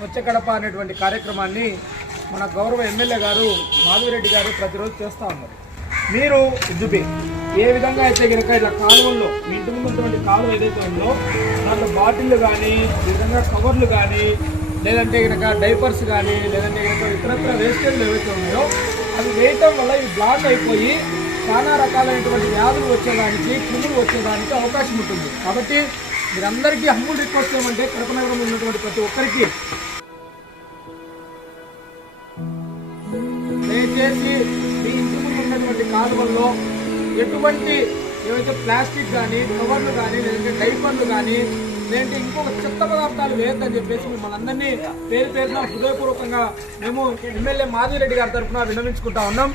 స్వచ్ఛ కడప అనేటువంటి కార్యక్రమాన్ని మన గౌరవ ఎమ్మెల్యే గారు మాధవిరెడ్డి గారు ప్రతిరోజు చేస్తూ ఉన్నారు. మీరు ఇద్దుపి ఏ విధంగా అయితే కనుక ఇలా కాలువల్లో మీ ఇంటి ముందు ఉన్నటువంటి కాలువ ఏదైతే ఉందో దాంట్లో బాటిళ్ళు కానీ, ఈ విధంగా కవర్లు కానీ, లేదంటే కనుక డైపర్స్ కానీ, లేదంటే కనుక ఇతరత్ర వేస్టేజ్లు ఏవైతే ఉన్నాయో అవి వేయటం వల్ల ఇవి బ్లాక్ అయిపోయి చాలా రకాలైనటువంటి వ్యాధులు వచ్చేదానికి, క్రిములు వచ్చేదానికి అవకాశం ఉంటుంది. కాబట్టి మీరందరికీ హంబుల్ రిక్వెస్ట్ ఏమంటే కడప నగరంలో ఉన్నటువంటి ప్రతి ఒక్కరికి దయచేసి మీ ఇంటి ముందు ఉన్నటువంటి కాలువల్లో ఎటువంటి ఏవైతే ప్లాస్టిక్ కానీ, కవర్లు కానీ, లేదంటే డైపర్లు కానీ, లేదంటే ఇంకొక చెత్త పదార్థాలు వేయద్దని చెప్పేసి మిమ్మల్ని అందరినీ పేరున హృదయపూర్వకంగా మేము ఎమ్మెల్యే మాధవిరెడ్డి గారి తరఫున విన్నవించుకుంటా ఉన్నాం.